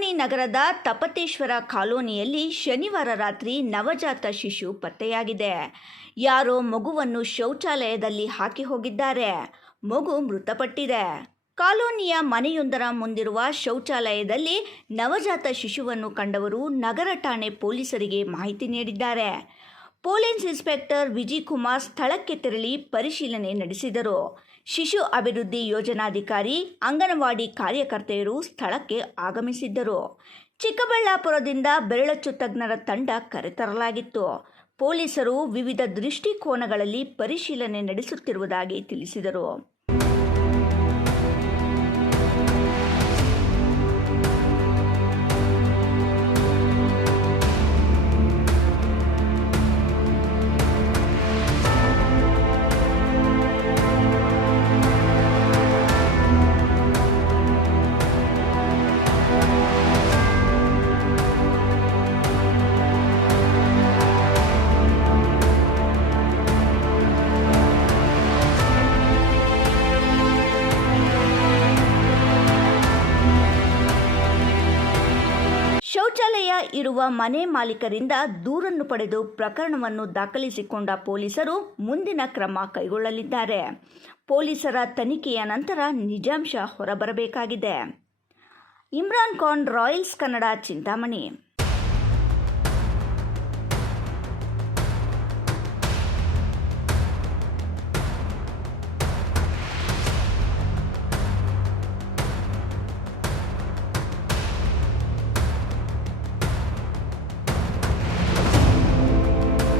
ಚಿಂತಾಮಣಿ ನಗರದ ತಪತೇಶ್ವರ ಕಾಲೋನಿಯಲ್ಲಿ ಶನಿವಾರ ರಾತ್ರಿ ನವಜಾತ ಶಿಶು ಪತ್ತೆಯಾಗಿದೆ. ಯಾರೋ ಮಗುವನ್ನು ಶೌಚಾಲಯದಲ್ಲಿ ಹಾಕಿ ಹೋಗಿದ್ದಾರೆ. ಮಗು ಮೃತಪಟ್ಟಿದೆ. ಕಾಲೋನಿಯ ಮನೆಯೊಂದರ ಮುಂದಿರುವ ಶೌಚಾಲಯದಲ್ಲಿ ನವಜಾತ ಶಿಶುವನ್ನು ಕಂಡವರು ನಗರ ಠಾಣೆ ಪೊಲೀಸರಿಗೆ ಮಾಹಿತಿ ನೀಡಿದ್ದಾರೆ. ಪೊಲೀಸ್ ಇನ್ಸ್ಪೆಕ್ಟರ್ ವಿಜಯಕುಮಾರ್ ಸ್ಥಳಕ್ಕೆ ತೆರಳಿ ಪರಿಶೀಲನೆ ನಡೆಸಿದರು. ಶಿಶು ಅಭಿವೃದ್ಧಿ ಯೋಜನಾಧಿಕಾರಿ, ಅಂಗನವಾಡಿ ಕಾರ್ಯಕರ್ತೆಯರು ಸ್ಥಳಕ್ಕೆ ಆಗಮಿಸಿದ್ದರು. ಚಿಕ್ಕಬಳ್ಳಾಪುರದಿಂದ ಬೆರಳಚ್ಚು ತಜ್ಞರ ತಂಡ ಕರೆತರಲಾಗಿತ್ತು. ಪೊಲೀಸರು ವಿವಿಧ ದೃಷ್ಟಿಕೋನಗಳಲ್ಲಿ ಪರಿಶೀಲನೆ ನಡೆಸುತ್ತಿರುವುದಾಗಿ ತಿಳಿಸಿದರು. ಶೌಚಾಲಯ ಇರುವ ಮನೆ ಮಾಲೀಕರಿಂದ ದೂರನ್ನು ಪಡೆದು ಪ್ರಕರಣವನ್ನು ದಾಖಲಿಸಿಕೊಂಡ ಪೊಲೀಸರು ಮುಂದಿನ ಕ್ರಮ ಕೈಗೊಳ್ಳಲಿದ್ದಾರೆ. ಪೊಲೀಸರ ತನಿಖೆಯ ನಂತರ ನಿಜಾಂಶ ಹೊರಬರಬೇಕಾಗಿದೆ. ಇಮ್ರಾನ್ ಖಾನ್, ರಾಯಲ್ಸ್ ಕನ್ನಡ, ಚಿಂತಾಮಣಿ.